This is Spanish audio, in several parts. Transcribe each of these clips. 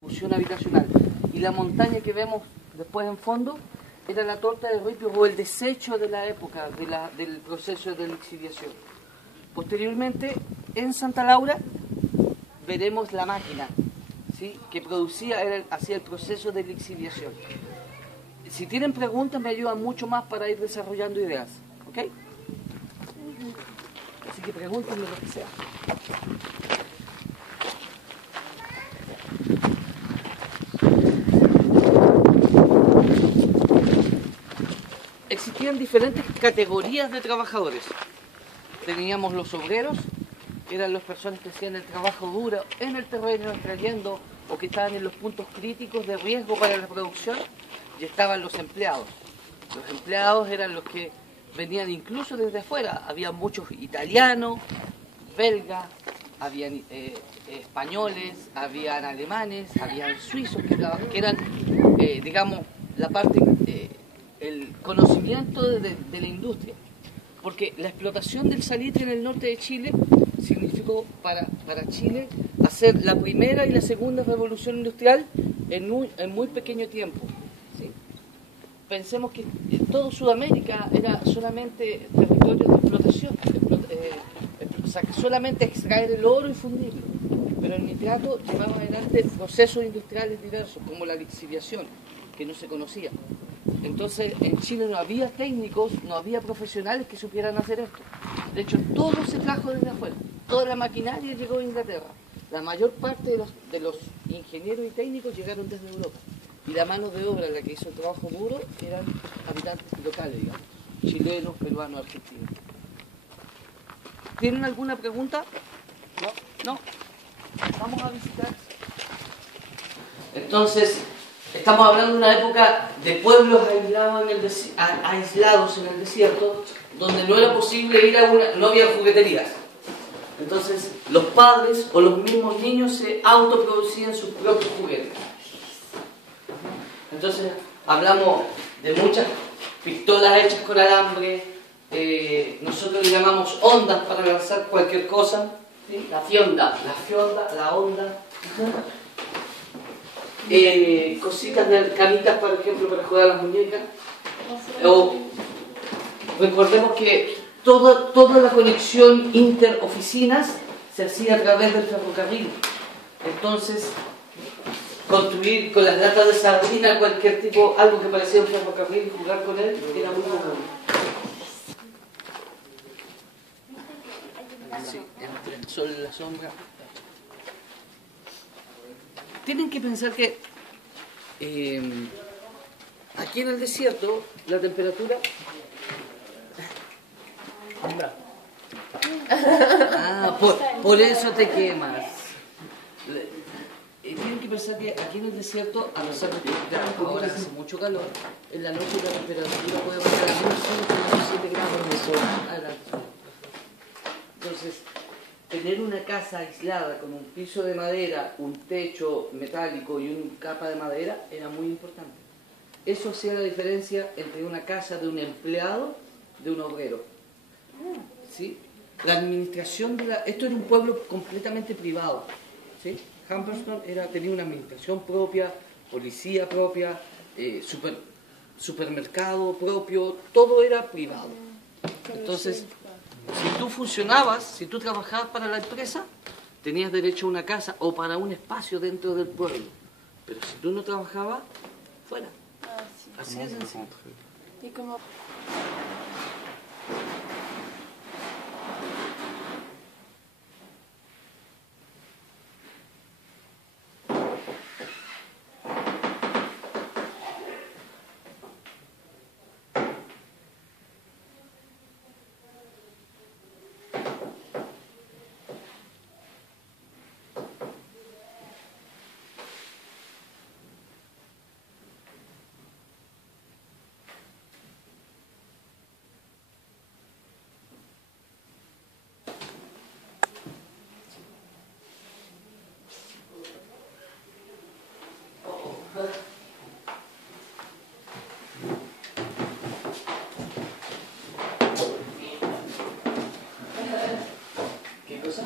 distribución habitacional. Y la montaña que vemos después en fondo era la torta de ripio o el desecho de la época del proceso de lixiviación. Posteriormente, en Santa Laura, veremos la máquina, ¿sí?, que hacía el proceso de lixiviación. Si tienen preguntas, me ayudan mucho más para ir desarrollando ideas, ¿ok? Así que pregúntenme lo que sea. Existían diferentes categorías de trabajadores. Teníamos los obreros, que eran las personas que hacían el trabajo duro en el terreno, extrayendo, o que estaban en los puntos críticos de riesgo para la producción, y estaban los empleados. Los empleados eran los que venían incluso desde afuera. Había muchos italianos, belgas, habían españoles, habían alemanes, habían suizos que eran, digamos, la parte, el conocimiento de la industria. Porque la explotación del salitre en el norte de Chile significó para Chile hacer la primera y la segunda revolución industrial en muy pequeño tiempo, ¿sí? Pensemos que todo Sudamérica era solamente territorio de explotación, o sea, que solamente extraer el oro y fundirlo. Pero el nitrato llevaba adelante procesos industriales diversos, como la lixiviación, que no se conocía. Entonces, en Chile no había técnicos, no había profesionales que supieran hacer esto. De hecho, todo se trajo desde afuera. Toda la maquinaria llegó de Inglaterra. La mayor parte de los ingenieros y técnicos llegaron desde Europa. Y la mano de obra, la que hizo el trabajo duro, eran habitantes locales, digamos. Chilenos, peruanos, argentinos. ¿Tienen alguna pregunta? ¿No? ¿No? Vamos a visitar. Entonces, estamos hablando de una época de pueblos aislados en el desierto, donde no era posible ir no había jugueterías. Entonces, los padres o los mismos niños se autoproducían sus propios juguetes. Entonces, hablamos de muchas pistolas hechas con alambre, nosotros le llamamos ondas para lanzar cualquier cosa, ¿sí? La fionda, la onda. Cositas de camitas, por ejemplo, para jugar a las muñecas. Recordemos que toda la conexión interoficinas se hacía a través del ferrocarril. Entonces, construir con las latas de sardina cualquier tipo, algo que parecía un ferrocarril y jugar con él, era muy común. Sí, entre el sol y la sombra. Tienen que pensar que aquí en el desierto la temperatura... por eso te quemas. Tienen que pensar que aquí en el desierto, a pesar de que ahora hace mucho calor, en la noche la temperatura puede bajar a menos 7 grados. Entonces, tener una casa aislada con un piso de madera, un techo metálico y una capa de madera era muy importante. Eso hacía la diferencia entre una casa de un empleado de un obrero, ¿sí? La administración esto era un pueblo completamente privado, ¿sí? Humberston tenía una administración propia, policía propia, supermercado propio, todo era privado. Entonces, si tú funcionabas, si tú trabajabas para la empresa, tenías derecho a una casa o para un espacio dentro del pueblo. Pero si tú no trabajabas, fuera. Así es sencillo. ¿Y cómo? ¿Qué cosa?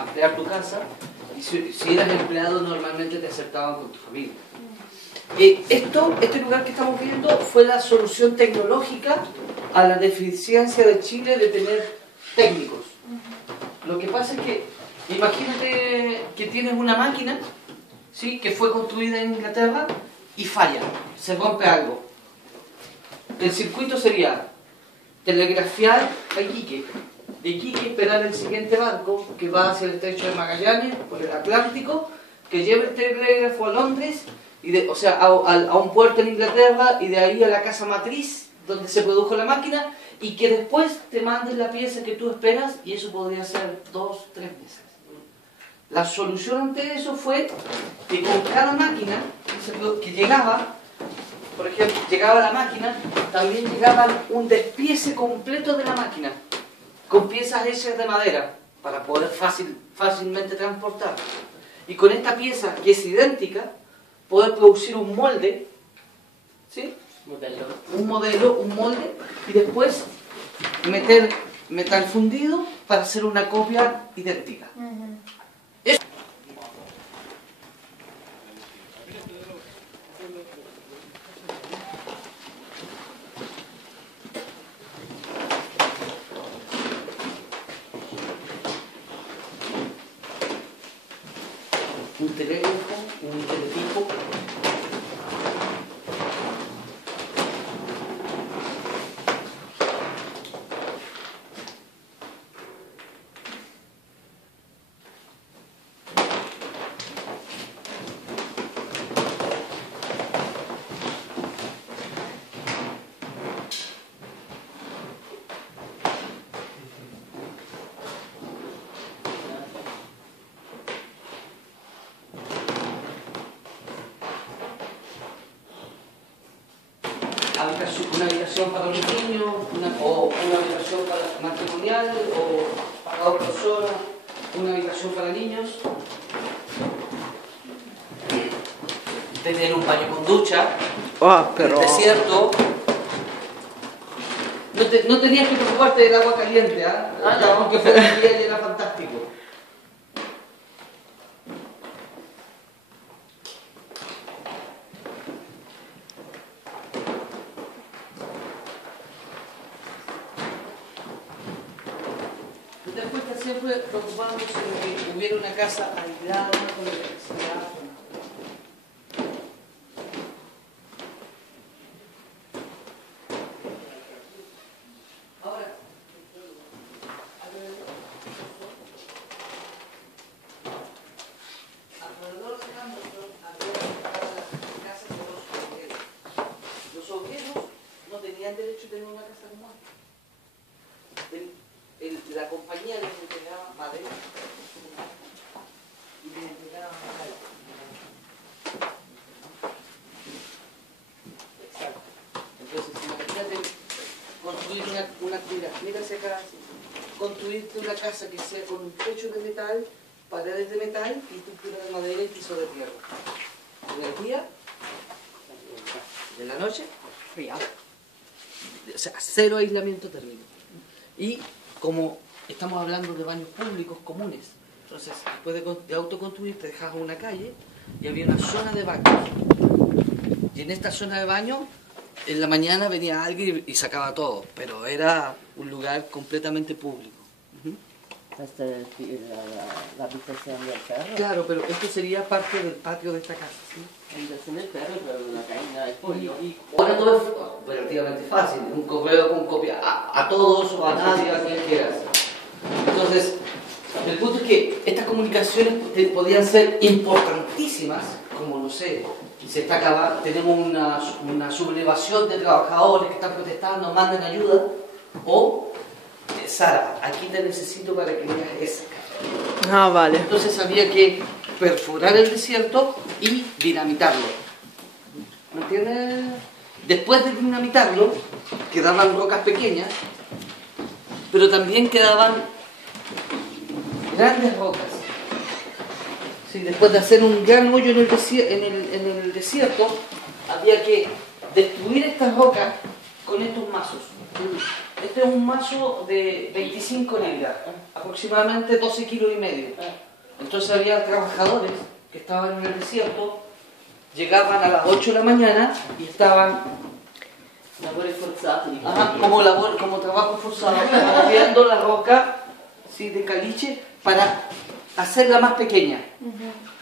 ampliar tu casa, y si eras empleado normalmente te aceptaban con tu familia. Este lugar que estamos viendo fue la solución tecnológica a la deficiencia de Chile de tener técnicos. Lo que pasa es que, imagínate que tienes una máquina, ¿sí?, que fue construida en Inglaterra y falla, se rompe algo. El circuito sería telegrafiar a Iquique, de Iquique esperar el siguiente barco que va hacia el estrecho de Magallanes, por el Atlántico, que lleve el telégrafo a Londres, o sea, a un puerto en Inglaterra, y de ahí a la casa matriz, donde se produjo la máquina, y que después te manden la pieza que tú esperas, y eso podría ser 2 o 3 meses. La solución ante eso fue que con cada máquina que llegaba, por ejemplo, llegaba la máquina, también llegaba un despiece completo de la máquina, con piezas hechas de madera, para poder fácilmente transportar. Y con esta pieza, que es idéntica, poder producir un molde, ¿sí? Un molde, y después meter metal fundido para hacer una copia idéntica. Un telégrafo, un teletipo. Una habitación para los niños, una habitación para matrimonial o para 2 personas, una habitación para niños. Tener un baño con ducha, pero... el desierto. No tenías que preocuparte del agua caliente, aunque fuera el día y era fantástico. Después siempre preocupándose de que hubiera una casa aislada con electricidad. Ahora, alrededor de Hamilton había las casas de los obreros. Los obreros no tenían derecho a tener una casa como esta. La compañía les entregaba madera y les entregaba madera. Exacto. Entonces, imagínate construir mira hacia acá, construirte una casa que sea con un techo de metal, paredes de metal y estructura de madera y piso de tierra. En el día, en la noche, fría. O sea, 0 aislamiento térmico. Y como estamos hablando de baños públicos comunes, entonces después de autoconstruir te dejabas una calle y había una zona de baño. Y en esta zona de baño, en la mañana venía alguien y sacaba todo, pero era un lugar completamente público. Hasta la habitación del perro. Claro, pero esto sería parte del patio de esta casa, ¿sí? La habitación del perro, pero la caña es pollo. Ahora todo es relativamente fácil, un correo con copia a todos o a nadie, a quien quieras. Entonces, el punto es que estas comunicaciones podían ser importantísimas, como no sé, se está acabando, tenemos una sublevación de trabajadores que están protestando, manden ayuda, o Sara, aquí te necesito para que leas esa. Ah, vale. Entonces había que perforar el desierto y dinamitarlo. ¿Me entiendes? Después de dinamitarlo, quedaban rocas pequeñas, pero también quedaban grandes rocas. Sí, después de hacer un gran hoyo en el desierto, había que destruir estas rocas con estos mazos. Este es un mazo de 25 libras, aproximadamente 12 kilos y medio. Entonces había trabajadores que estaban en el desierto, llegaban a las 8 de la mañana y estaban Lavori forzati. como trabajo forzado, moviendo la roca, ¿sí?, de caliche para hacerla más pequeña.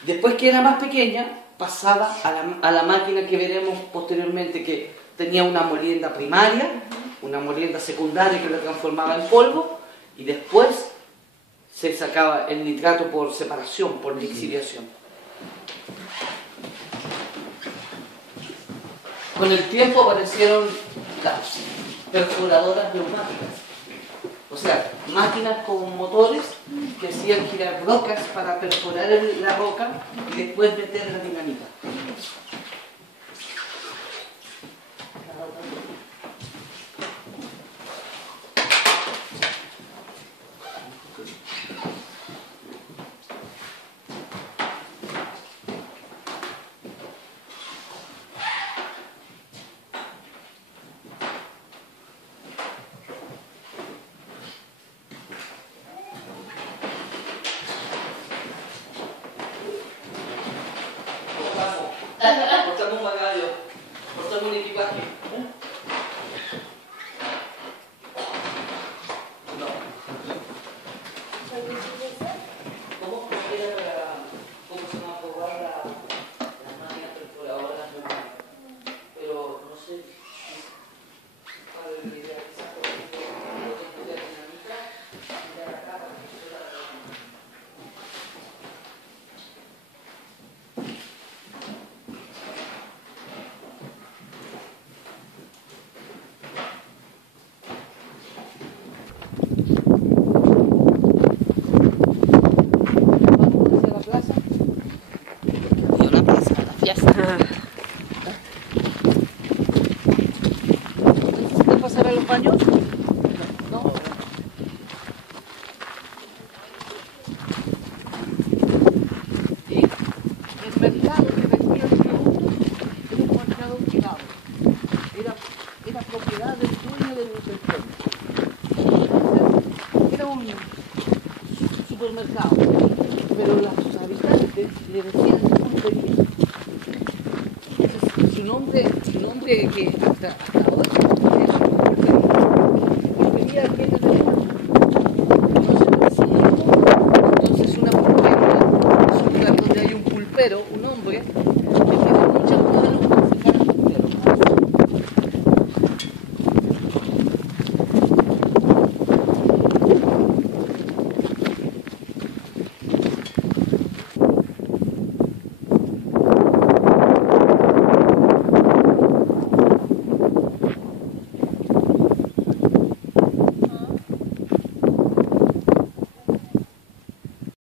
Después que era más pequeña, pasaba a la máquina que veremos posteriormente, que tenía una molienda primaria, una molienda secundaria que la transformaba en polvo, y después se sacaba el nitrato por separación, por lixiviación. Con el tiempo aparecieron las perforadoras neumáticas, o sea, máquinas con motores que hacían girar rocas para perforar la roca y después meter la dinamita. Portamos un bagaglio, portamos un equipaje. No. ¿Cómo era cómo se llama probar las máquinas perforadoras neumáticas? Pero no sé cuál es la idea que saco de la dinamita y de la capa que se la ¿necesitas pasar a los baños? No. Y el mercado que vendía el producto era un mercado privado. Era propiedad del dueño del pueblo. Era un supermercado, pero los habitantes le decían pulpería. Su nombre que hasta